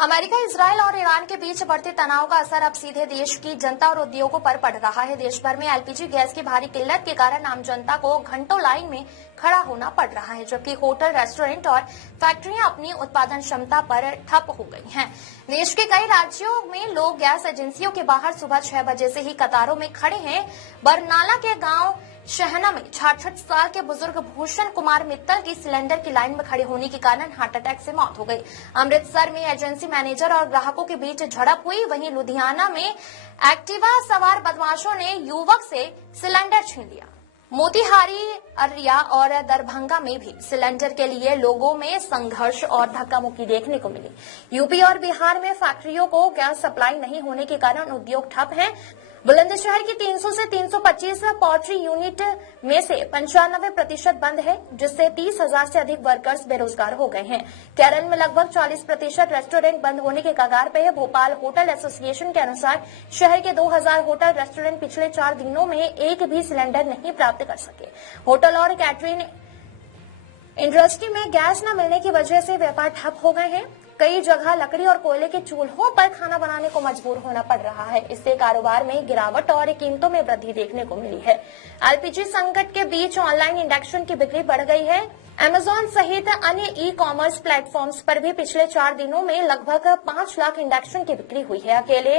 America, Israel और Iran के बीच बढ़ते तनाव का असर अब सीधे देश की जनता और उद्योगों पर पड़ रहा है। देश भर में एलपीजी गैस की भारी किल्लत के कारण आम जनता को घंटों लाइन में खड़ा होना पड़ रहा है, जबकि होटल, रेस्टोरेंट और फैक्ट्रियां अपनी उत्पादन क्षमता पर ठप हो गई हैं। देश के कई राज्यों में लोग गैस एजेंसियों के बाहर सुबह 6 बजे से ही कतारों में खड़े हैं। बरनाला के गांव शहना में 66 साल के बुजुर्ग भूषण कुमार मित्तल की सिलेंडर की लाइन में खड़े होने के कारण हार्ट अटैक से मौत हो गई। अमृतसर में एजेंसी मैनेजर और ग्राहकों के बीच झड़प हुई। वहीं लुधियाना में एक्टिवा सवार बदमाशों ने युवक से सिलेंडर छीन लिया। मोतिहारी, अररिया और दरभंगा में भी सिलेंडर के लिए लोगों में संघर्ष और धक्का मुक्की देखने को मिली। यूपी और बिहार में फैक्ट्रियों को गैस सप्लाई नहीं होने के कारण उद्योग ठप हैं। बुलंदशहर की 300 से 325 पोल्ट्री यूनिट में से 95% बंद है, जिससे 30,000 से अधिक वर्कर्स बेरोजगार हो गए हैं। केरल में लगभग 40% रेस्टोरेंट बंद होने के कगार पे है। भोपाल होटल एसोसिएशन के अनुसार शहर के 2000 होटल रेस्टोरेंट पिछले 4 दिनों में एक भी सिलेंडर नहीं प्राप्त कर सके। होटल और कैटरिंग इंडस्ट्री में गैस न मिलने की वजह से व्यापार ठप हो गए हैं। कई जगह लकड़ी और कोयले के चूल्हों पर खाना बनाने को मजबूर होना पड़ रहा है। इससे कारोबार में गिरावट और कीमतों में वृद्धि देखने को मिली है। एलपीजी संकट के बीच ऑनलाइन इंडक्शन की बिक्री बढ़ गई है। अमेजॉन सहित अन्य ई कॉमर्स प्लेटफॉर्म्स पर भी पिछले 4 दिनों में लगभग 5 लाख इंडक्शन की बिक्री हुई है। अकेले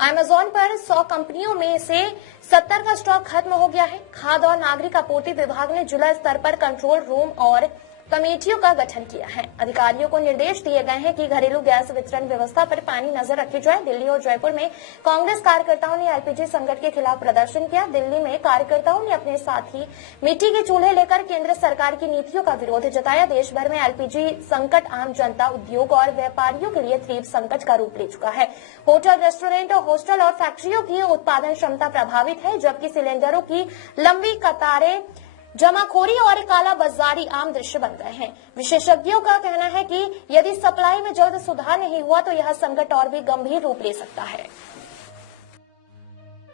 अमेजॉन पर 100 कंपनियों में से 70 का स्टॉक खत्म हो गया है। खाद्य और नागरिक आपूर्ति विभाग ने जिला स्तर पर कंट्रोल रूम और कमेटियों का गठन किया है। अधिकारियों को निर्देश दिए गए हैं कि घरेलू गैस वितरण व्यवस्था पर पानी नजर रखी जाए। दिल्ली और जयपुर में कांग्रेस कार्यकर्ताओं ने एलपीजी संकट के खिलाफ प्रदर्शन किया। दिल्ली में कार्यकर्ताओं ने अपने साथ ही मिट्टी के चूल्हे लेकर केंद्र सरकार की नीतियों का विरोध जताया। देश भर में एलपीजी संकट आम जनता, उद्योग और व्यापारियों के लिए तीव्र संकट का रूप ले चुका है। होटल, रेस्टोरेंट, हॉस्टल और फैक्ट्रियों की उत्पादन क्षमता प्रभावित है, जबकि सिलेंडरों की लंबी कतारें, जमाखोरी और काला बाजारी आम दृश्य बन गए हैं। विशेषज्ञों का कहना है कि यदि सप्लाई में जल्द सुधार नहीं हुआ तो यह संकट और भी गंभीर रूप ले सकता है।